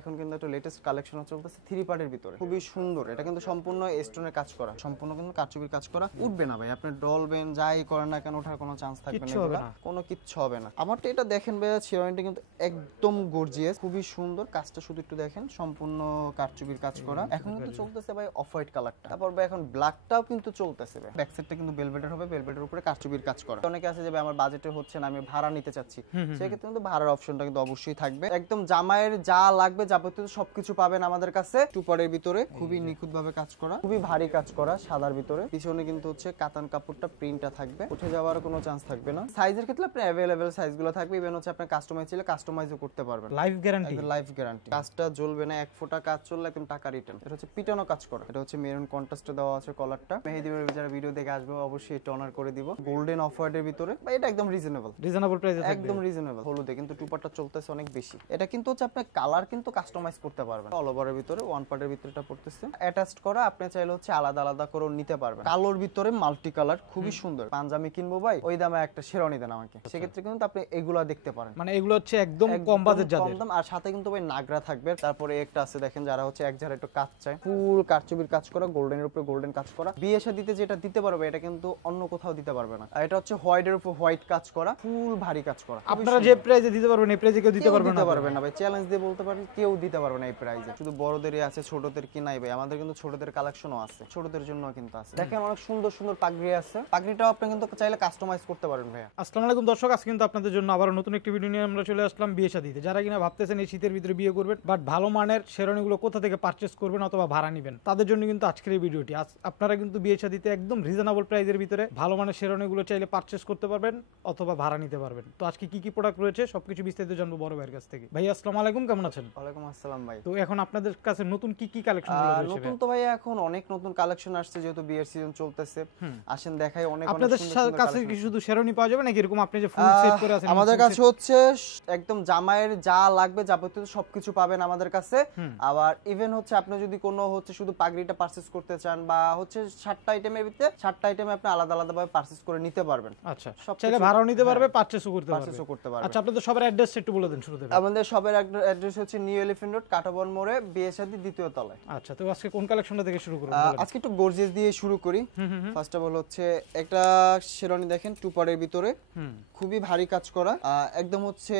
এখন কিন্তু একটা লেটেস্ট কালেকশন চলতেছে থ্রি পার্টের ভিতরে, খুবই সুন্দর। এটা কিন্তু সম্পূর্ণ স্টোনের কাজ করা, সম্পূর্ণ কিন্তু কারচুপির কাজ করা। উঠবে না ভাই, আপনি ডলবেন যাই করেন না কেন ওঠার কোনো চান্স থাকবে না, কোনো কিচ্ছু হবে না। আমারটা এটা দেখেন ভাই, শিরোনিটা কিন্তু একদম গর্জিয়াস, খুবই সুন্দর। কাজটা শুধু একটু দেখেন, সম্পূর্ণ কারচুপির কাজ করা। এখন কিন্তু চলতেছে ভাই অফ হোয়াইট কালারটা, তারপর ভাই এখন ব্ল্যাকটাও কিন্তু চলতেছে ভাই। ব্যাক সাইডটা কিন্তু ভেলভেটের হবে, ভেলভেটের উপরে কারচুপির কাজ করা। অনেকে আছে যে ভাই আমার বাজেটে হচ্ছে না, আমি ভাড়া নিতে চাচ্ছি, সেক্ষেত্রে কিন্তু ভাড়ার অপশনটা কিন্তু অবশ্যই থাকবে। একদম জামাইয়ের যা লাগবে যাবতীয় সবকিছু পাবেন আমাদের কাছে। টুপারের ভিতরে খুবই নিখুঁত ভাবে কাজ করা, খুবই ভারী কাজ করা, সাদার ভিতরে। পিছনে কিন্তু হচ্ছে কাতান কাপড়টা প্রিন্টটা থাকবে, উঠে যাওয়ার কোনো চান্স থাকবে না। সাইজের ক্ষেত্রে আপনি अवेलेबल সাইজগুলো থাকবে, ইভেন হচ্ছে আপনি কাস্টমাইজ চাইলে কাস্টমাইজও করতে পারবেন। Life guarantee, life guarantee. কাজটা জ্বলবে না, এক ফোঁটা কাজ চললে একদম টাকা রিটার্ন। এটা হচ্ছে পিটানো কাজ করা, এটা হচ্ছে মেরুন কন্ট্রাস্টে দেওয়া আছে কলারটা। মেহেদিবের যারা ভিডিও দেখে আসবে অবশ্যই এটা অনার করে দিব। গোল্ডেন অফ হোয়াইটের ভিতরে, বা এটা একদম রিজনেবল প্রাইসে, একদম রিজনেবল। হলুদে কিন্তু টুপারটা চলতেছে অনেক বেশি। এটা কিন্তু হচ্ছে আপনি কালার কিন্তু কাস্টমাইজ করতে পারবেন। অল ওভারের ভিতরে ওয়ান পার্টের ভিতরেটা পড়তেছে অ্যাটাচড করা, আপনি চাইলে হচ্ছে আলাদা আলাদা করে নিতে পারবেন। কালোর ভিতরে মাল্টি কালার, খুবই সুন্দর। পাঞ্জাবি কিনবো ভাই, ওই দামে একটা শেরওয়ানি দেন আমাকে, সেক্ষেত্রে কিন্তু আপনি এগুলা দেখতে পারেন। মানে এগুলো হচ্ছে একদম কম বাজেট যাদের, কম দাম। আর সাথে কিন্তু ভাই নাগরা থাকবে। তারপরে একটা আছে দেখেন, যারা হচ্ছে এক ঝাড় একটু কাজ চায়, ফুল কারচুপির কাজ করা, গোল্ডেনের উপরে গোল্ডেন কাজ করা। বিয়ে শাদিতে যেটা দিতে পারবে এটা কিন্তু অন্য কোথাও দিতে পারবে না। আর এটা হচ্ছে হোয়াইটের উপর হোয়াইট কাজ করা, ফুল ভারী কাজ করা। আপনারা যে প্রাইসে দিতে পারবেন এই প্রাইসে কেউ দিতে পারবে না ভাই, চ্যালেঞ্জ দিয়ে বলতে পারি কেউ দিতে পারবে না এই প্রাইসে। শুধু বড়দেরই আছে, ছোটদের কি নাই ভাই? আমাদের কিন্তু ছোটদের কালেকশনও আছে, ছোটদের জন্য কিন্তু আছে। দেখেন অনেক সুন্দর সুন্দর পাগড়ি আছে, পাগড়িটাও আপনি কিন্তু চাইলে কাস্টমাইজ করতে পারেন ভাই। আসসালামু আলাইকুম দর্শক, আজকে কিন্তু আপনাদের জন্য আবার নতুন একটি ভিডিও নিয়ে আমরা চলে আসলাম বিয়ে শাদীতে। যারা কিনা ভাবতেছেন এই শীতের ভিতরে বিয়ে করবেন বাট ভালো মানের শেরওয়ানিগুলো কোথা থেকে পারচেজ করবেন অথবা ভাড়া নেবেন, তাদের জন্য কিন্তু আজকের এই ভিডিওটি। আপনারা কিন্তু বিয়ে শাদীতে একদম রিজনেবল প্রাইসের ভিতরে ভালো মানের শেরওয়ানিগুলো চাইলে পারচেজ করতে পারবেন অথবা ভাড়া নিতে পারবেন। তো আজকে কি কি প্রোডাক্ট রয়েছে সবকিছু বিস্তারিত জানবো বড় ভাইয়ের কাছ থেকে। ভাই আসসালামু আলাইকুম, কেমন আছেন? ওয়ালাইকুম আসসালাম ভাই। তো এখন আপনাদের কাছে নতুন কি কি কালেকশন রয়েছে? নতুন তো ভাই এখন অনেক নতুন কালেকশন আসছে, যেহেতু বিয়ের সিজন চলতেছে। আসেন দেখাই। অনেক আপনাদের কাছে কি শুধু শেরওয়ানি পাওয়া যাবে নাকি এরকম আপনি যে ফুল সেট করে আছেন? আমাদের কাছে হচ্ছে একদম জামাইয়ের যা লাগবে যাবতীয় সবকিছু পাবেন আমাদের কাছে। আবার ইভেন হচ্ছে আপনি যদি কোনো হচ্ছে শুধু পাগড়িটা পারচেজ করতে চান, বা হচ্ছে 7টা আইটেমের ভিতরে 7টা আইটেমে আপনি আলাদা আলাদা ভাবে পারচেজ করে নিতে পারবেন। আচ্ছা, চাইলে ভাড়াও নিতে পারবে, পারচেজও করতে পারবে। আচ্ছা, আপনাদের সবার অ্যাড্রেস একটু বলে দেন শুরুতে। আমাদের সবার অ্যাড্রেস হচ্ছে নিউ এলিফ্যান্ট রোড, কাটাবন মোড়ে, বিয়ে শাদী দ্বিতীয় তলায়। আচ্ছা, তো আজকে কোন কালেকশনটা থেকে শুরু করব? আজকে একটু গর্জিয়াস দিয়ে শুরু করি। ফার্স্ট অফ অল হচ্ছে একটা শেরওয়ানি দেখেন, টুপারের ভিতরে খুবই ভারী কাজ করা, একদম হচ্ছে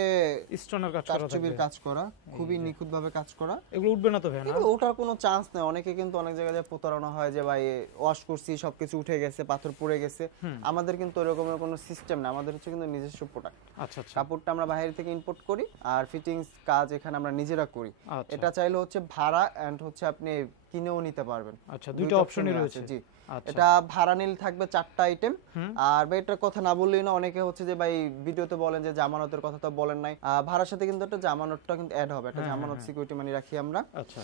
স্টোনের কাজ করা, কারচুপির কাজ করা, খুবই নিখুঁত ভাবে কাজ করা। এগুলো উঠবে না তো ভাই? না, ওটার কোনো চান্স নেই। অনেকে কিন্তু অনেক জায়গায় প্রতারণা হয় যে ভাই ওয়াশ করছি সবকিছু উঠে গেছে, পাথর পড়ে গেছে। আমাদের কিন্তু এরকমের কোনো সিস্টেম না, আমাদের হচ্ছে কিন্তু নিজস্ব প্রোডাক্ট। আচ্ছা, কাপড়টা আমরা বাইরে থেকে ইম্পোর্ট করি, আর ফিটিংস কাজ এখানে আমরা নিজেরা করি। এটা চাইলে হচ্ছে ভাড়া এন্ড হচ্ছে আপনি কিনেও নিতে পারবেন। আচ্ছা, দুটো অপশনই রয়েছে। জি, এটা ভাড়া নিল থাকবে 4টা আইটেম। আর ভাই এটার কথা না বললেই না, অনেকে হচ্ছে যে ভাই ভিডিওতে বলেন যে জামানতের কথা তো বলেন নাই। ভাড়ার সাথে কিন্তু একটা জামানতটা কিন্তু অ্যাড হবে, একটা জামানত সিকিউরিটি মানি রাখি আমরা। আচ্ছা,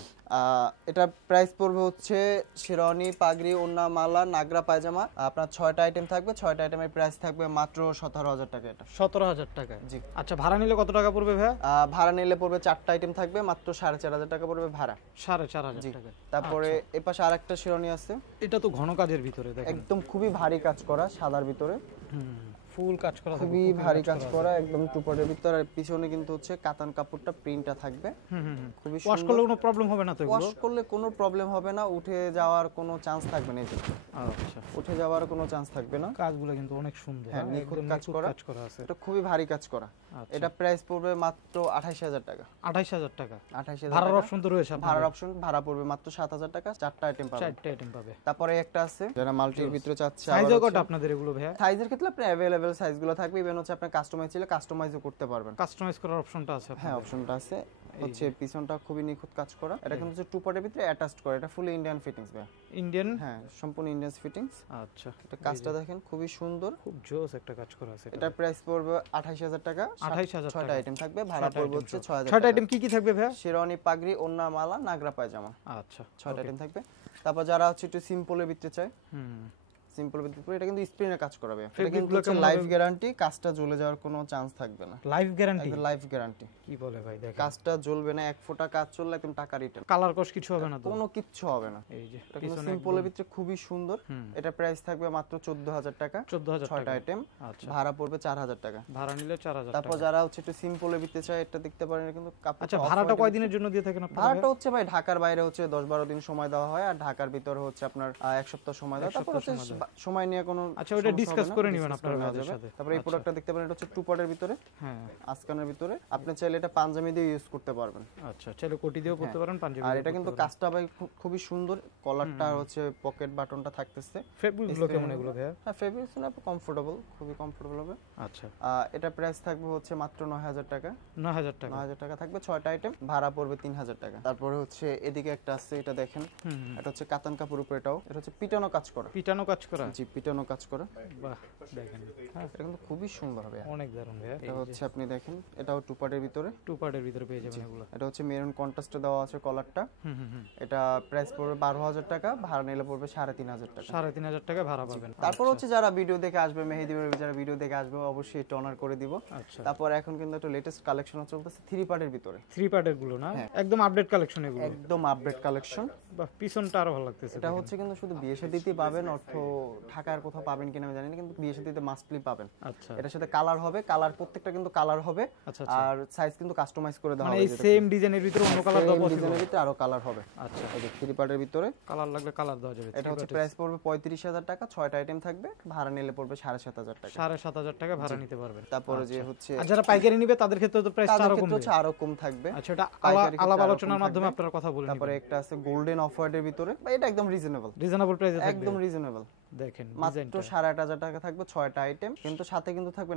এটা প্রাইস পড়বে হচ্ছে শেরওয়ানি, পাগড়ি, ওন্না, মালা, নাগরা, পায়জামা। আপনার 6টা আইটেম থাকবে, 6টা আইটেমের প্রাইস থাকবে মাত্র 17,000 টাকা। এটা 17,000 টাকা? জি। আচ্ছা, ভাড়া নিলে কত টাকা পড়বে ভাই? ভাড়া নিলে পড়বে 4টা আইটেম থাকবে, মাত্র 4,500 টাকা পড়বে ভাড়া। 4,500 টাকা। তারপরে এপাশে আরেকটা শেরওয়ানি আছে, এটা তো ঘন কাজের ভিতরে, দেখেন একদম খুবই ভারী কাজ করা, সাদার ভিতরে ফুল কাজ করা, খুবই ভারী কাজ করা, একদম টুপারের ভিতরে। আর পিছনে কিন্তু হচ্ছে কাতান কাপড়টা প্রিন্টটা থাকবে, খুবই সুন্দর। ওয়াশ করলে কোনো প্রবলেম হবে না তো? ওয়াশ করলে কোনো প্রবলেম হবে না, উঠে যাওয়ার কোনো চান্স থাকবে না। আচ্ছা, উঠে যাওয়ার কোনো চান্স থাকবে না। কাজগুলো কিন্তু অনেক সুন্দর, হ্যাঁ, নিখুঁত কাজ করা আছে। এটা খুবই ভারী কাজ করা। এটা প্রাইস পড়বে মাত্র 28,000 টাকা। 28,000 টাকা? 28,000। ভাড়ার অপশন তো রয়েছে? ভাড়ার অপশন, ভাড়া পড়বে মাত্র 7,000 টাকা। 4টা আইটেম পাবে। 4টা আইটেম পাবে। তারপরে একটা আছে যারা মাল্টির ভিতরে চাচ্ছে। সাইজও কত আপনাদের এগুলো ভাই? সাইজের ক্ষেত্রে আপনি अवेलेबल সাইজগুলো থাকবে, ইভেন হচ্ছে আপনি কাস্টমাইজ চাইলে কাস্টমাইজও করতে পারবেন। কাস্টমাইজ করার অপশনটা আছে? হ্যাঁ, অপশনটা আছে। হচ্ছে পিছনটা খুবই নিখুঁত কাজ করা, এটা কিন্তু হচ্ছে টুপারের ভিতরে অ্যাটাচড করা। এটা ফুল ইন্ডিয়ান ফিটিংস ভাই। ইন্ডিয়ান? হ্যাঁ, সম্পূর্ণ ইন্ডিয়ান ফিটিংস। আচ্ছা, এটা কাজটা দেখেন খুবই সুন্দর, খুব জোস একটা কাজ করা আছে। এটা প্রাইস পড়বে 28,000 টাকা। 28,000 টাকা। 6টা আইটেম থাকবে, ভাড়া পড়বে হচ্ছে 6,000 টাকা। 6টা আইটেম কি কি থাকবে ভাই? শেরওয়ানি, পাগড়ি, ওন্না, মালা, নাগরা, পায়জামা। আচ্ছা, 6টা আইটেম থাকবে। তারপর যারা হচ্ছে একটু সিম্পলের ভিতরে চায়, সিম্পল ভিতরে এটা কিন্তু স্প্রিনের কাজ করাবে। এটা কিন্তু লাইফ গ্যারান্টি, কাজটা জ্বলে যাওয়ার কোনো চান্স থাকবে না। Life guarantee? একদম লাইফ গ্যারান্টি। কি বলে ভাই, দেখেন কাজটা জ্বলবে না, এক ফোঁটা কাজ চললে একদম টাকা রিটার্ন। কালার কস কিছু হবে না তো? কোনো কিচ্ছু হবে না। এই যে এটা কিন্তু সিম্পলের ভিতরে খুবই সুন্দর। এটা প্রাইস থাকবে মাত্র 14000 টাকা। 14000 টাকা 6টা আইটেম। আচ্ছা, ভাড়া পড়বে 4000 টাকা। ভাড়া নিলে 4000 টাকা। তারপর যারা হচ্ছে একটু সিম্পলের ভিতরে চায় এটা দেখতে পারেন, কিন্তু কাপড়। আচ্ছা, ভাড়াটা কয় দিনের জন্য দিয়ে থাকেন আপনারা? ভাড়াটা হচ্ছে ভাই ঢাকার বাইরে হচ্ছে 10-12 দিন সময় দেওয়া হয়, আর ঢাকার ভিতরে হচ্ছে আপনার 1 সপ্তাহ সময় দেওয়া। তারপর হচ্ছে সময় নিয়ে কোনো। আচ্ছা, ওটা ডিসকাস করে নেবেন আপনারা আমাদের সাথে। তারপর এই প্রোডাক্টটা দেখতে পারেন, এটা হচ্ছে 2 পটের ভিতরে। হ্যাঁ, আসকানের ভিতরে। আপনি চাইলে এটা পাঞ্জাবি দিয়ে ইউজ করতে পারবেন। আচ্ছা, চাইলে কোটি দিয়েও করতে পারেন, পাঞ্জাবি। আর এটা কিন্তু কাজটা ভাই খুবই সুন্দর। কলারটা হচ্ছে পকেট বাটনটা থাকতেছে। ফেব্রিকগুলো কেমন এগুলো ভাইয়া? হ্যাঁ, ফেব্রিক না কমফোর্টেবল, খুবই কমফোর্টেবল হবে। আচ্ছা, এটা প্রাইস থাকবে হচ্ছে মাত্র 9000 টাকা। 9000 টাকা। 9000 টাকা থাকবে 6টা আইটেম। ভাড়া পড়বে 3000 টাকা। তারপরে হচ্ছে এদিকে একটা আছে, এটা দেখেন। এটা হচ্ছে কাতান কাপড় উপরে, এটাও এটা হচ্ছে পিটানো কাজ করা। পিটানো কাজ করা? জি, পিটানো কাজ করা। বাহ, দেখেন হ্যাঁ, এটা কিন্তু খুবই সুন্দর হবে। অনেক দারুণ ভাইয়া। এটা হচ্ছে আপনি দেখেন, এটাও 2 পার্টের ভিতরে। 2 পার্টের ভিতরে পেয়ে যাবেন এগুলো। এটা হচ্ছে মেরুন কন্ট্রাস্টে দেওয়া আছে কলারটা। এটা প্রাইস পড়বে 12000 টাকা, ভাড়া নিলে পড়বে 3500 টাকা। 3500 টাকা ভাড়া পাবেন। তারপর হচ্ছে যারা ভিডিও দেখে আসবে, মেহেদি ভাই যারা ভিডিও দেখে আসবে, অবশ্যই এটা অনার করে দিব। আচ্ছা, তারপর এখন কিন্তু একটা লেটেস্ট কালেকশন চলতেছে 3 পার্টের ভিতরে। 3 পার্টের গুলো না? একদম আপডেট কালেকশন এগুলো। একদম আপডেট কালেকশন। বাহ, পিছনটা আরো ভালো লাগতেছে। এটা হচ্ছে কিন্তু শুধু বিয়ে শাদীতেই পাবেন, অর্থ ঢাকার কোথাও পাবেন কিনা আমি জানি না, কিন্তু বিয়ে শাদীতে মাস্টলি পাবেন। আচ্ছা, এটার সাথে কালার হবে, কালার প্রত্যেকটা কিন্তু কালার হবে। আচ্ছা, আর সাইজ কিন্তু কাস্টমাইজ করে দেওয়া মানে হবে। এই সেম ডিজাইনের ভিতরে অন্য কালার দেওয়া পসিবল? ডিজাইনের ভিতরে আরো কালার হবে। আচ্ছা, এই যে 3 পার্টের ভিতরে কালার লাগলে কালার দেওয়া যাবে। এটা হচ্ছে প্রাইস পড়বে 35000 টাকা। 6টা আইটেম থাকবে, ভাড়া নিলে পড়বে 7500 টাকা। 7500 টাকা ভাড়া নিতে পারবেন। তারপরে যে হচ্ছে আর যারা পাইকারি নিবে তাদের ক্ষেত্রে তো প্রাইস আরো কমবে? আরো কম থাকবে। আচ্ছা, এটা আলাপ আলোচনার মাধ্যমে আপনারা কথা বলে নেবেন। তারপরে একটা আছে গোল্ডেন অফ হোয়াইটের ভিতরে, বা এটা একদম রিজনেবল প্রাইসে থাকবে। একদম রিজনেবল। দেখেন মাত্র 8500 টাকা থাকবে 6টা আইটেম, কিন্তু সাথে কিন্তু থাকবে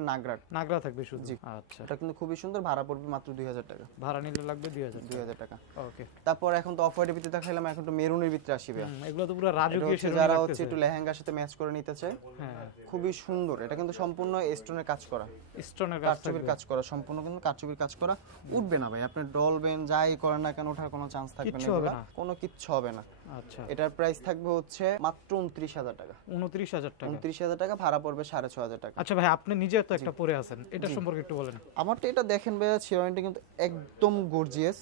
নাগরা থাকবে শুধু। আচ্ছা, এটা কিন্তু খুবই সুন্দর। ভাড়া পড়বে মাত্র 2000 টাকা। ভাড়া নিলে লাগবে 2000 টাকা। ওকে। তারপর এখন তো অফ হোয়াইটের ভিতরে দেখাইলাম, এখন তো মেরুনের ভিতরে আসবে। এগুলো তো পুরো রাজকীয় শেরওয়ানি। যারা হচ্ছে একটু লেহেঙ্গার সাথে ম্যাচ করে নিতে চায়, হ্যাঁ, খুবই সুন্দর। এটা কিন্তু সম্পূর্ণ স্টোনের কাজ করা, স্টোনের কারচুপির কাজ করা, সম্পূর্ণ কিন্তু কারচুপির কাজ করা। উঠবে না ভাই, আপনি ডলবেন যাই করেন না কেন, ওঠার কোনো চান্স থাকবে না, কোনো কিচ্ছু হবে না। আচ্ছা, এটার প্রাইস থাকবে হচ্ছে মাত্র 29000 টাকা। 29000 টাকা। 29000 টাকা, ভাড়া পড়বে 6500 টাকা। আচ্ছা ভাই, আপনি নিজে তো একটা পরে আছেন, এটা সম্পর্কে একটু বলেন। আমারটা এটা দেখেন ভাই, শেরওয়ানিটা কিন্তু একদম গর্জিয়াস,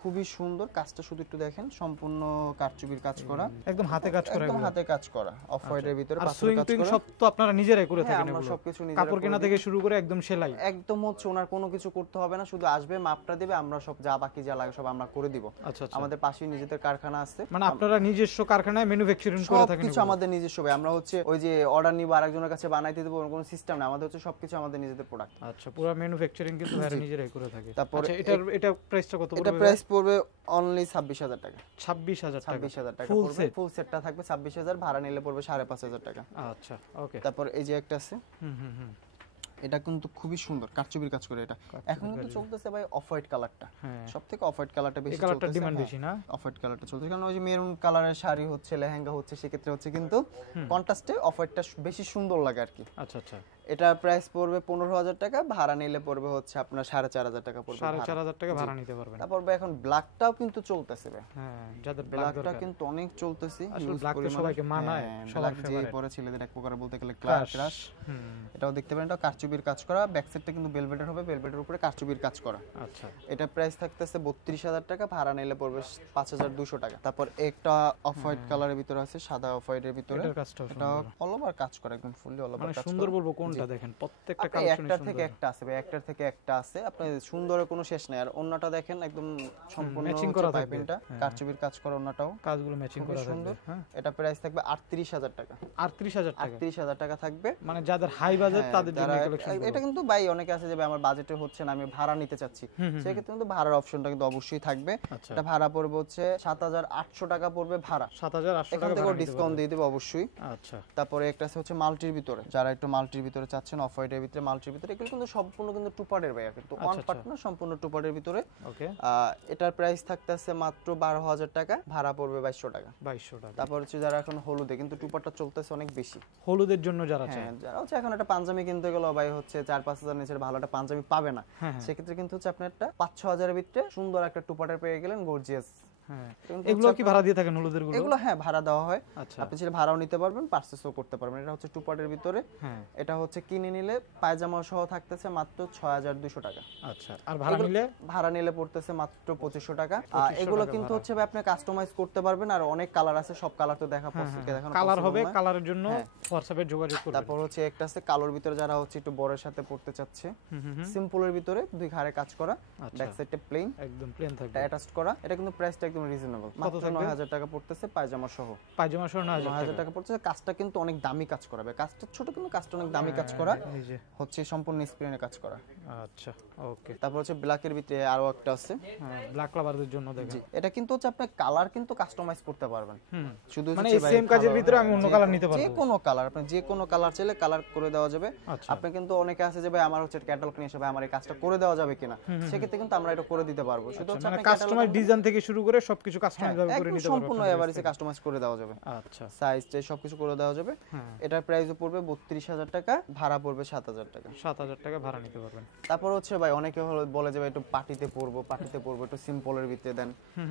খুবই সুন্দর। কাজটা শুধু একটু দেখেন, সম্পূর্ণ কারচুপির কাজ করা, একদম হাতে কাজ করা, একদম হাতে কাজ করা, অফ হোয়াইটের ভিতরে আর সুইং টুইং সব তো আপনারা নিজেরাই করে থাকেন? আমরা সবকিছু নিজেরা, কাপড় কেনা থেকে শুরু করে একদম সেলাই একদম হচ্ছে। ওনার কোনো কিছু করতে হবে না, শুধু আসবে, মাপটা দিবে, আমরা সব যা বাকি যা লাগে সব আমরা করে দিব। আচ্ছা, আমাদের পাশেই নিজেদের কারখানা আছে। মানে আপনারা নিজস্ব কারখানায় ম্যানুফ্যাকচারিং করে থাকেন? সবকিছু আমাদের নিজস্ব ভাই। আমরা হচ্ছে ওই যে অর্ডার নিব আরেকজনের কাছে বানাইতে দেব, কোনো সিস্টেম না। আমাদের হচ্ছে সবকিছু আমাদের নিজেদের প্রোডাক্ট। আচ্ছা, পুরো ম্যানুফ্যাকচারিং কিন্তু ভাইরা নিজেরাই করে থাকে। তারপর এটা প্রাইসটা কত পড়বে? এটা প্রাইস পড়বে অনলি 26000 টাকা। 26000 টাকা? 26000 টাকা পড়বে। ফুল সেটটা থাকবে 26000, ভাড়া নিলে পড়বে 5500 টাকা। আচ্ছা, ওকে। তারপর এই যে একটা আছে, এটা কিন্তু খুবই সুন্দর, কারচুপির কাজ করে। এটা এখন কিন্তু চলতেছে ভাই অফ হোয়াইট কালারটা, সবথেকে অফ হোয়াইট কালারটা বেশি চলতেছে। এই কালারটা ডিমান্ড বেশি না? অফ হোয়াইট কালারটা চলতেছে, কারণ ওই যে মেরুন কালারের শাড়ি হচ্ছে, লেহেঙ্গা হচ্ছে, সেক্ষেত্রে হচ্ছে কিন্তু কন্ট্রাস্টে অফ হোয়াইটটা বেশি সুন্দর লাগে আর কি। আচ্ছা, আচ্ছা। এটা প্রাইস পড়বে 15000 টাকা, ভাড়া নিলে পড়বে হচ্ছে আপনার 4500 টাকা পড়বে। 4500 টাকা ভাড়া নিতে পারবেন। তারপর এখন ব্ল্যাকটাও কিন্তু চলতেছে ভাই। হ্যাঁ, যাদের ব্ল্যাকটা কিন্তু অনেক চলতেছে। আসলে ব্ল্যাক তো সবাইকে মানায়, সবার ফেভারিট। পরে ছেলেদের এক প্রকার বলতে গেলে ক্রাশ। এটাও দেখতে পারেন, এটা কারচুপির কাজ করা। ব্যাক সাইডটা কিন্তু ভেলভেটের হবে, ভেলভেটের উপরে কারচুপির কাজ করা। আচ্ছা, এটা প্রাইস থাকতেছে 32000 টাকা, ভাড়া নিলে পড়বে 5200 টাকা। তারপর একটা অফ হোয়াইট কালারের ভিতরে আছে, সাদা অফ হোয়াইটের ভিতরে। এটা অল ওভার কাজ করা, একদম ফুললি অল ওভার কাজ করা। সুন্দর বলবো কোনটা দেখেন, প্রত্যেকটা কালেকশন একটার থেকে একটা আছে ভাই, একটার থেকে একটা আছে। আপনার সুন্দরের কোনো শেষ নাই। আর ওন্নাটা দেখেন, একদম সম্পূর্ণ ম্যাচিং করা থাকবে, পাইপিংটা কারচুপির কাজ করা, ওন্নাটাও কাজগুলো ম্যাচিং করা থাকবে। হ্যাঁ, এটা প্রাইস থাকবে 38000 টাকা। 38000 টাকা? 38000 টাকা থাকবে। মানে যাদের হাই বাজেট তাদের জন্য কালেকশন। এটা কিন্তু ভাই অনেকে আছে যে আমার বাজেটে হচ্ছে না, আমি ভাড়া নিতে চাচ্ছি, সেই ক্ষেত্রে কিন্তু ভাড়ার অপশনটা কিন্তু অবশ্যই থাকবে। এটা ভাড়া পড়বে হচ্ছে 7800 টাকা পড়বে ভাড়া। 7800 এখান থেকে ডিসকাউন্ট দিয়ে দেব অবশ্যই। আচ্ছা, তারপরে একটা আছে হচ্ছে মাল্টির ভিতরে, যারা একটু মাল্টির ভিতরে চাচ্ছেন, অফ হোয়াইটের ভিতরে, মাল্টির ভিতরে, এগুলো কিন্তু সম্পূর্ণ কিন্তু টু পার্টের ভাই, কিন্তু ওয়ান পার্ট না, সম্পূর্ণ টু পার্টের ভিতরে। ওকে। এটার প্রাইস থাকতেছে মাত্র 12000 টাকা, ভাড়া পড়বে 2200 টাকা। 2200 টাকা। তারপর হচ্ছে যারা এখন হলুদে, কিন্তু টু পার্টটা চলতেছে অনেক বেশি, হলুদের জন্য যারা চায়, যারা হচ্ছে এখন একটা পাঞ্জাবি কিনতে গেল ভাই হচ্ছে 4-5000 নিচের ভালো একটা পাঞ্জাবি পাবে না, সেক্ষেত্রে কিন্তু হচ্ছে আপনি একটা 5-6 হাজারের ভিতরে সুন্দর একটা টু পার্টের পেয়ে গেলেন, গর্জিয়াস হ্যাঁ এটা কিন্তু এগুলো হচ্ছে কি ভাড়া দিয়ে থাকেন হলুদের গুলো? এগুলো হ্যাঁ ভাড়া দেওয়া হয়। আচ্ছা আপনি চাইলে ভাড়াও নিতে পারবেন, পারচেসও করতে পারবেন। এটা হচ্ছে 2 পার্টের ভিতরে। হ্যাঁ এটা হচ্ছে কিনে নিলে পায়জামা সহ থাকতেছে মাত্র 6200 টাকা। আচ্ছা আর ভাড়া নিলে? ভাড়া নিলে পড়তেছে মাত্র 2500 টাকা। 2500 এগুলো টাকা কিন্তু ভাড়া। হচ্ছে ভাই আপনি কাস্টমাইজ করতে পারবেন, আর অনেক কালার আছে, সব কালার তো দেখা দেখানো কালার possible হবে, না। কালারের জন্য হ্যাঁ। হোয়াটসঅ্যাপে যোগাযোগ করবেন। তারপর হচ্ছে একটা আছে কালোর ভিতরে, যারা হচ্ছে একটু বড়ের সাথে পড়তে চাচ্ছে, সিম্পলের ভিতরে 2 ঘাড়ে কাজ করা, আচ্ছা। ব্যাক সাইডে প্লেন, একদম প্লেন থাকবে। এটা অ্যাটাচড করা। এটা কিন্তু প্রাইসটা একদম রিজনেবল, মাত্র থাকবে? 9000 টাকা পড়তেছে পায়জামা সহ। পায়জামা সহ 9000 9000 টাকা। টাকা পড়তেছে। কাজটা কিন্তু অনেক দামি কাজ করা, কাজটা ছোট কিন্তু কাজটা অনেক দামি কাজ করা, এই যে হচ্ছে সম্পূর্ণ স্ক্রিনে কাজ করা। আচ্ছা ওকে। তারপর হচ্ছে ব্ল্যাকের ভিতরে আরো একটা আছে, হ্যাঁ ব্ল্যাক লাভারদের জন্য দেখেন। জি এটা কিন্তু হচ্ছে আপনি কালার কিন্তু কাস্টমাইজ করতে পারবেন। শুধু মানে হচ্ছে ভাই সেম কাজের কালার, ভিতরে আমি অন্য কালার নিতে যে পারবো? কোনো কালার, আপনি যে কোনো কালার চাইলে কালার করে দেওয়া যাবে। আচ্ছা আপনি কিন্তু অনেকে আছে যে ভাই আমার হচ্ছে ক্যাটালগ নিয়ে এসে ভাই আমার এই কাজটা করে দেওয়া যাবে কিনা, সেক্ষেত্রে কিন্তু আমরা এটা করে দিতে পারবো। শুধু হচ্ছে মানে আপনি কাস্টমাইজ ডিজাইন থেকে শুরু করে সবকিছু কাস্টমাইজ ভাবে করে একদম নিতে পারবো সম্পূর্ণ আপনাদের এভারেজে কাছ কাস্টমাইজ করে দেওয়া যাবে। থেকে। আচ্ছা সাইজ টাইজ সবকিছু করে দেওয়া যাবে। হ্যাঁ এটার প্রাইসও পড়বে 32000 টাকা, ভাড়া পড়বে 7000 টাকা। 7000 টাকা ভাড়া নিতে পারবেন। তারপর হচ্ছে ভাই অনেকে বলে যে ভাই একটু পার্টিতে পরবো একটু সিম্পলের ভিতরে দেন।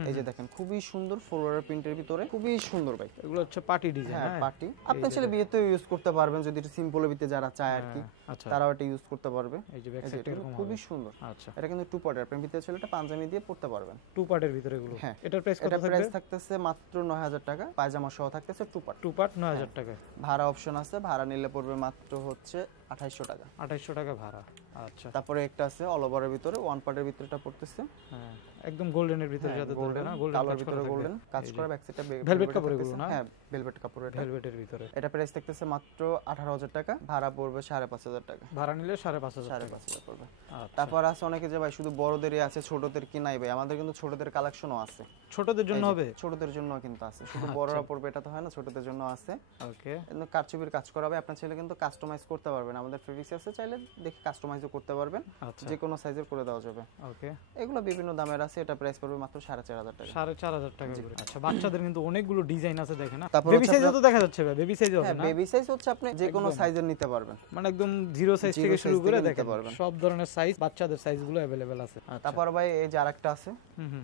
এই যে দেখেন খুবই সুন্দর ফ্লোরাল প্রিন্টের ভিতরে, খুবই সুন্দর ভাই। এগুলো হচ্ছে পার্টি ডিজাইন। হ্যাঁ পার্টি আপনি ছেলে বিয়েতে ইউজ করতে পারবেন, যদি একটু সিম্পলের ভিতরে যারা চায় আর কি, আচ্ছা তারাও এটা ইউজ করতে পারবে। এই যে ব্যাক এই যে সাইড এটা এরকম খুবই হবে। সুন্দর। আচ্ছা এটা কিন্তু 2 পার্টের, আপনি ভিতরে ছেলেটা পাঞ্জাবি দিয়ে পড়তে পারবেন। 2 পার্টের ভিতরে এগুলো। হ্যাঁ। এটার প্রাইস কত এটা থাকবে? প্রাইস থাকতেছে মাত্র 9000 টাকা, পায়জামা সহ থাকতেছে 2 পার্ট। 2 পার্ট 9000 টাকা। ভাড়া অপশন আছে, ভাড়া নিলে পড়বে মাত্র হচ্ছে 2800 টাকা। 2800 টাকা ভাড়া। আচ্ছা তারপরে একটা আছে অল ওভারের ভিতরে, 1 পার্টের ভিতরটা পড়তেছে হ্যাঁ একদম গোল্ডেনের ভিতরে যাতে ধরবে গোল্ডেন, না, গোল্ডেন কালোর কাজ ভিতরে করা গোল্ডেন থাকবে। কাজ এই যে করা, ব্যাক সাইডটা ভেলভেট কাপড় এগুলো না? হ্যাঁ ভেলভেট কাপড়। এটা ভেলভেটের ভিতরে। এটা প্রাইস থাকতেছে মাত্র 18000 টাকা, ভাড়া পড়বে 5500 টাকা। ভাড়া নিলে 5500 টাকা। 5500 পড়বে। আচ্ছা তারপর আছে অনেকে যে ভাই শুধু বড়দেরই আছে, ছোটদের কি নাই ভাই, আমাদের কিন্তু ছোটদের কালেকশনও আছে। ছোটদের জন্য হবে? ছোটদের জন্য কিন্তু আছে, শুধু বড়রা পড়বে এটা তো হয় না, ছোটদের জন্য আছে। ওকে কিন্তু কারচুপির কাজ করা হবে, আপনার ছেলে কিন্তু কাস্টমাইজ করতে পারবেন, আমাদের ফেব্রিক্স আছে, চাইলে দেখে কাস্টমাইজও করতে পারবেন, আচ্ছা যে কোনো সাইজের করে দেওয়া যাবে। ওকে এগুলো বিভিন্ন দামের আছে, এটা প্রাইস পড়বে মাত্র 4500 টাকা। 4500 টাকা করে। আচ্ছা বাচ্চাদের কিন্তু অনেকগুলো ডিজাইন আছে দেখেন না? তারপর বেবি হচ্ছে সাইজও তো দেখা যাচ্ছে ভাই, বেবি সাইজও হবে হ্যাঁ না? বেবি সাইজ হচ্ছে আপনি যে কোনো সাইজের নিতে পারবেন, মানে একদম জিরো সাইজ Zero থেকে শুরু size করে থেকে নিতে দেখেন পারবেন। সব ধরনের সাইজ, বাচ্চাদের সাইজগুলো अवेलेबल আছে। আচ্ছা তারপর ভাই এই যে আরেকটা আছে,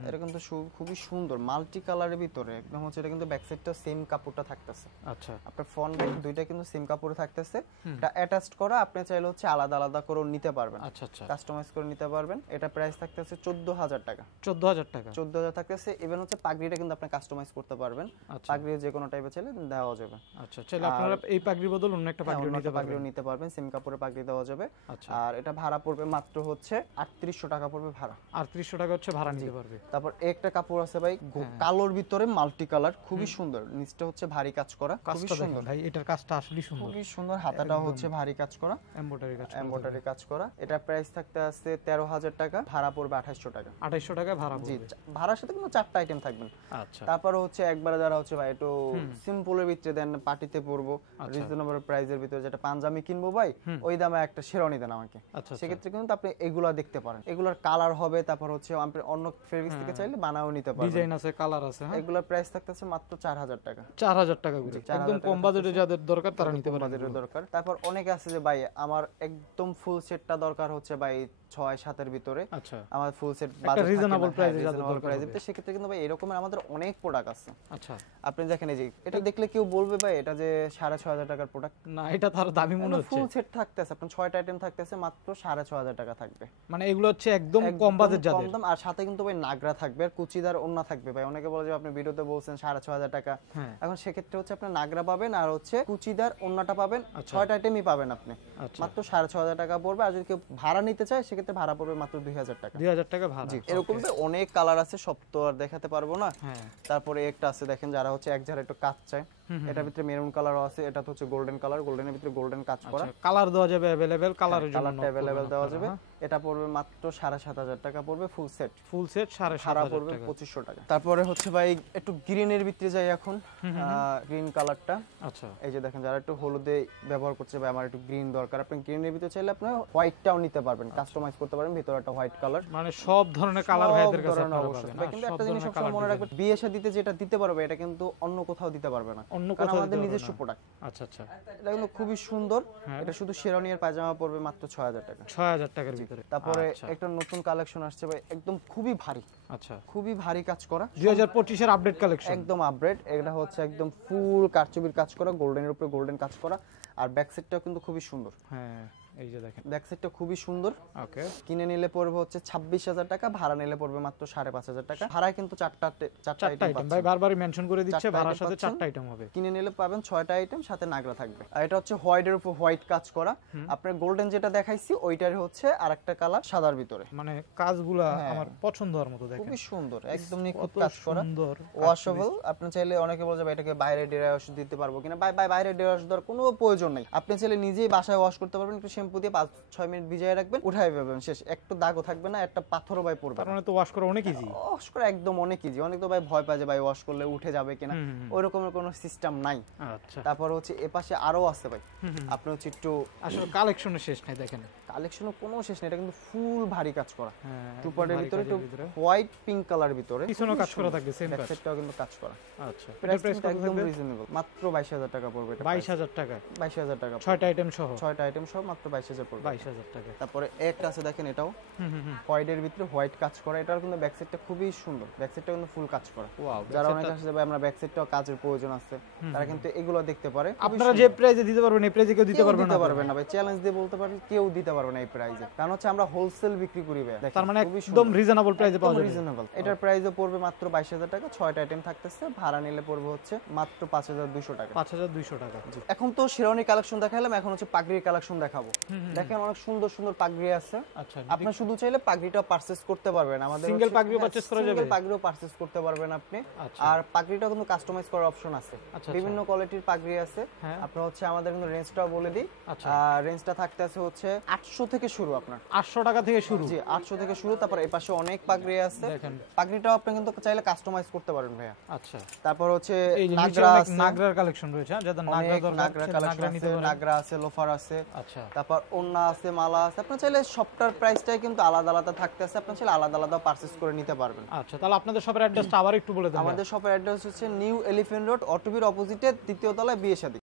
এটা কিন্তু খুবই সুন্দর মাল্টি কালারের ভিতরে, একদম হচ্ছে এটা কিন্তু ব্যাক সাইডটা সেম কাপড়টা থাকতেছে, আচ্ছা আপনার ফ্রন্ট ব্যাক দুইটা কিন্তু সেম কাপড়ে থাকতেছে, এটা অ্যাটাচড করা, আপনি চাইলে হচ্ছে আলাদা আলাদা করে নিতে পারবেন, আচ্ছা আচ্ছা কাস্টমাইজ করে নিতে পারবেন। এটা প্রাইস থাকতেছে 14000 টাকা। 14000 টাকা। 14000 থাকতেছে। ইভেন হচ্ছে পাগড়িটা কিন্তু আপনি কাস্টমাইজ করতে পারবেন, আচ্ছা পাগড়ি যে কোনো টাইপের চাইলে দেওয়া যাবে। আচ্ছা চাইলে আপনারা এই পাগড়ির বদল অন্য একটা হ্যাঁ, পাগড়ি অন্য নিতে একটা পারবেন। পাগড়িও নিতে পারবেন, সেম কাপড়ে পাগড়ি দেওয়া যাবে। আচ্ছা আর এটা ভাড়া পড়বে মাত্র হচ্ছে 3800 টাকা পড়বে ভাড়া। 3800 টাকা হচ্ছে ভাড়া নিতে পারবে। তারপর একটা কাপড় আছে ভাই কালোর ভিতরে মাল্টি কালার, খুবই সুন্দর, নিচটা হচ্ছে ভারী কাজ করা, খুবই কাজটা দেখেন সুন্দর, ভাই, এটার কাজটা আসলেই সুন্দর। খুবই সুন্দর, হাতাটাও হচ্ছে ভারী কাজ করা, এমব্রয়ডারি কাজ করা। এমব্রয়ডারি কাজ করা। এটা প্রাইস থাকতে আছে 13000 টাকা, ভাড়া পড়বে 2800 টাকা। 2800 টাকা ভাড়া জি পড়বে। ভাড়ার সাথে কিন্তু 4টা আইটেম থাকবেন। আচ্ছা তারপর হচ্ছে একবারে যারা হচ্ছে ভাই একটু সিম্পলের ভিতরে দেন, পার্টিতে পরবো, রিজনেবল প্রাইসের ভিতরে যেটা পাঞ্জাবি কিনবো ভাই, ওই দামে একটা শেরওয়ানি দেন আমাকে, আচ্ছা সেক্ষেত্রে কিন্তু আপনি এগুলা দেখতে পারেন, এগুলার কালার হবে, তারপর হচ্ছে আপনি অন্য ফেব্রিক্স থেকে চাইলে বানাও নিতে পারবেন। ডিজাইন আছে, কালার আছে। হ্যাঁ এগুলার প্রাইস থাকতেছে মাত্র 4000 টাকা। 4000 টাকা করে। একদম কম বাজেটে যাদের দরকার তারা নিতে পারে। বাজেটের দরকার। তারপর অনেকে আছে যে ভাই আমার একদম ফুল সেটটা দরকার হচ্ছে ভাই 6-7 এর ভিতরে, আচ্ছা আমার ফুল সেট একটা রিজনেবল প্রাইসে যাদের দরকার প্রাইসে, হবে। সেক্ষেত্রে কিন্তু ভাই এরকমের আমাদের অনেক প্রোডাক্ট আছে। আচ্ছা আপনি দেখেন এই যে এটা দেখলে কেউ বলবে ভাই এটা যে 6500 টাকার প্রোডাক্ট, না এটা তার দামি মনে হচ্ছে। ফুল সেট থাকতেছে আপনার 6টা আইটেম থাকতেছে মাত্র 6500 টাকা থাকবে। মানে এগুলো হচ্ছে একদম কম বাজেট যাদের। কম দাম, আর সাথে কিন্তু ভাই নাগরা থাকবে আর কুচিদার ওন্না থাকবে ভাই। অনেকে বলে যে আপনি ভিডিওতে বলছেন 6500 টাকা, হ্যাঁ এখন সেক্ষেত্রে হচ্ছে আপনি নাগরা পাবেন আর হচ্ছে কুচিদার ওন্নাটা পাবেন, 6টা আইটেমই পাবেন আপনি, আচ্ছা মাত্র 6500 টাকা পড়বে। আর যদি কেউ ভাড়া নিতে চায় সেক্ষেত্রে ভাড়া পড়বে মাত্র 2000 টাকা। 2000 টাকা ভাড়া। জি এরকম তো অনেক কালার আছে, সব তো আর দেখাতে পারবো না। হ্যাঁ তারপরে একটা আছে দেখেন যারা হচ্ছে এক ঝাড় একটু কাজ চায়, এটার ভিতরে মেরুন কালারও আছে, এটা তো হচ্ছে গোল্ডেন কালার, গোল্ডেনের ভিতরে গোল্ডেন কাজ করা, আচ্ছা কালার দেওয়া যাবে अवेलेबल, কালারের জন্য কালারটা अवेलेबल দেওয়া যাবে। এটা পড়বে মাত্র 7500 টাকা পড়বে ফুল সেট, ফুল সেট ভাড়া 7500 পড়বে টাকা। 2500 টাকা। তারপরে হচ্ছে ভাই একটু গ্রিনের ভিতরে যাই এখন, গ্রিন কালারটা, আচ্ছা এই যে দেখেন যারা একটু হলুদে ব্যবহার করছে ভাই আমার একটু গ্রিন দরকার, আপনি গ্রিনের ভিতরে চাইলে আপনি হোয়াইটটাও নিতে পারবেন, কাস্টমাইজ করতে পারবেন, ভিতরে একটা হোয়াইট কালার, মানে সব ধরনের কালার ভাইদের কাছে আপনারা অবশ্যই পাবেন। ভাই। কিন্তু একটা জিনিস সবসময় মনে রাখবেন, বিয়ে শাদিতে যেটা দিতে পারবে এটা কিন্তু অন্য কোথাও দিতে পারবে না, অন্য অন্য কারণ কোথাও আমাদের দিতে নিজস্ব পারবে না। প্রোডাক্ট। আচ্ছা আচ্ছা, এটা কিন্তু খুবই সুন্দর। এটা শুধু শেরওয়ানি আর পায়জামা পড়বে মাত্র 6000 টাকা। 6000 টাকার ভিতরে। তারপরে আচ্ছা একটা নতুন কালেকশন আসছে ভাই, একদম খুবই ভারী, আচ্ছা, খুবই ভারী কাজ করা, 2025 এর আপডেট কালেকশন। একদম আপডেট। এটা হচ্ছে একদম ফুল কারচুপির কাজ করা, গোল্ডেনের উপরে গোল্ডেন কাজ করা, আর ব্যাক সাইডটাও কিন্তু খুবই সুন্দর। হ্যাঁ এই যে দেখেন, ব্যাক সাইডটা খুবই সুন্দর। ওকে, কিনে নিলে পড়বে হচ্ছে 26000 টাকা, ভাড়া নিলে পড়বে মাত্র 5500 টাকা। ভাড়ায় কিন্তু চারটা চারটা আইটেম আইটেম ভাই বারবারই মেনশন করে দিচ্ছে, চারটা ভাড়ার item সাথে পাচ্ছেন। 4টা আইটেম হবে। কিনে নিলে পাবেন 6টা আইটেম, সাথে নাগরা থাকবে। আর এটা হচ্ছে হোয়াইটের উপর হোয়াইট কাজ করা। আপনার গোল্ডেন যেটা দেখাইছি ওইটারই হচ্ছে আরেকটা কালার সাদার ভিতরে। মানে কাজগুলা আমার পছন্দ হওয়ার মতো, দেখেন খুবই সুন্দর, একদম নিখুঁত কত কাজ করা, সুন্দর। ওয়াশেবল। আপনি চাইলে, অনেকে বলে যাবে এটাকে বাইরে ড্রাই ওয়াশ দিতে পারবো কিনা, বাইরে ড্রাই ওয়াশ দেওয়ার কোনো প্রয়োজন নেই। আপনি চাইলে নিজেই বাসায় ওয়াশ করতে পারবেন, একটু শ্যাম্পু দিয়ে 5-6 মিনিট ভিজিয়ে রাখবেন, উঠাই পাবেন, শেষ। একটু দাগও থাকবে না, একটা পাথরও ভাই পড়বে তার না। মানে তো ওয়াশ করা অনেক ইজি। ওয়াশ করা একদম অনেক ইজি। অনেক তো ভাই ভয় পায় যে ভাই ওয়াশ করলে উঠে যাবে কিনা, ওই রকমের কোনো সিস্টেম নাই। আচ্ছা, তারপর হচ্ছে এপাশে আরো আছে ভাই, আপনি হচ্ছে একটু, আসলে কালেকশনের শেষ নাই, দেখেন কালেকশনের কোনো শেষ নেই। এটা কিন্তু ফুল ভারী কাজ করা, হ্যাঁ, টু পার্টের ভারী ভিতরে, একটু কাজের ভিতরে। হোয়াইট পিঙ্ক কালার ভিতরে, পিছনেও কাজ করা থাকবে, সেম ব্যাক কাজ। সাইডটাও কিন্তু কাজ করা। আচ্ছা, প্রাইস প্রাইস কত একদম থাকবে? রিজনেবল, মাত্র 22000 টাকা পড়বে এটা। 22000 টাকা, 22000 টাকা, 6টা আইটেম সহ 6টা আইটেম সহ মাত্র 22000 পড়বে। 22000 টাকা। তারপরে একটা আছে দেখেন, এটাও হুম হুম হুম, হোয়াইটের ভিতরে হোয়াইট কাজ করা। এটার কিন্তু ব্যাক সাইডটা খুবই সুন্দর, ব্যাক সাইডটা কিন্তু ফুল কাজ করা। ওয়াও, যারা অনেক আসে ভাই আমরা ব্যাক সাইডটাও কাজের প্রয়োজন আছে, তারা কিন্তু এগুলো দেখতে পারে। খুবই আপনারা সুন্দর। যে প্রাইসে দিতে পারবেন এই প্রাইসে কেউ দিতে কেউ পারবে না। দিতে পারবে না ভাই, চ্যালেঞ্জ দিয়ে বলতে পারি কেউ দিতে পারবে না এই প্রাইসে, কারণ হচ্ছে আমরা হোলসেল বিক্রি করি ভাই। তার মানে খুবই একদম সুন্দর। রিজনেবল প্রাইসে পাওয়া যাবে। রিজনেবল। এটার প্রাইসও পড়বে মাত্র 22000 টাকা, 6টা আইটেম থাকতেছে, ভাড়া নিলে পড়বে হচ্ছে মাত্র 5200 টাকা। 5200 টাকা। এখন তো শেরওয়ানি কালেকশন দেখাইলাম, এখন হচ্ছে পাগড়ির কালেকশন দেখাবো। দেখেন অনেক সুন্দর সুন্দর পাগড়ি আছে। আচ্ছা, আপনি শুধু চাইলে পাগড়িটা পারচেজ করতে পারবেন, আমাদের সিঙ্গেল পাগড়িও পারচেজ করা যাবে? সিঙ্গেল পাগড়িও পারচেজ করতে পারবেন আপনি। আচ্ছা। আর পাগড়িটা কিন্তু কাস্টমাইজ করার অপশন আছে, আচ্ছা, বিভিন্ন কোয়ালিটির পাগড়ি আছে। হ্যাঁ। আপনার হচ্ছে আমাদের কিন্তু রেঞ্জটাও বলে দিই। আচ্ছা। রেঞ্জটা থাকতে আছে হচ্ছে 800 থেকে শুরু আপনার। 800 টাকা থেকে শুরু। জি 800 থেকে শুরু। তারপর এই পাশে অনেক পাগড়ি আছে, দেখেন। পাগড়িটাও আপনি কিন্তু চাইলে কাস্টমাইজ করতে পারবেন ভাইয়া। আচ্ছা, তারপর হচ্ছে এই যে নিচে নাগরা অনেক আছে, নাগরার কালেকশন রয়েছে, হ্যাঁ, যাদের নাগরা অনেক দরকার নাগরা সে কালেকশন নাগরা নিতে আছে, পারে। নাগরা আছে, লোফার আছে। আচ্ছা, তারপর ওন্না আছে, মালা আছে। আপনার চাইলে সবটার প্রাইসটাই কিন্তু আলাদা আলাদা থাকতে আছে, আপনার চাইলে আলাদা আলাদা পারচেজ করে নিতে পারবেন। আচ্ছা, তাহলে আপনাদের শপের অ্যাড্রেসটা আবার একটু বলে দেন। আমাদের শপের অ্যাড্রেস হচ্ছে নিউ এলিফ্যান্ট রোড, অটোবির অপোজিটে 3য় তলায় বিয়ে শাদী।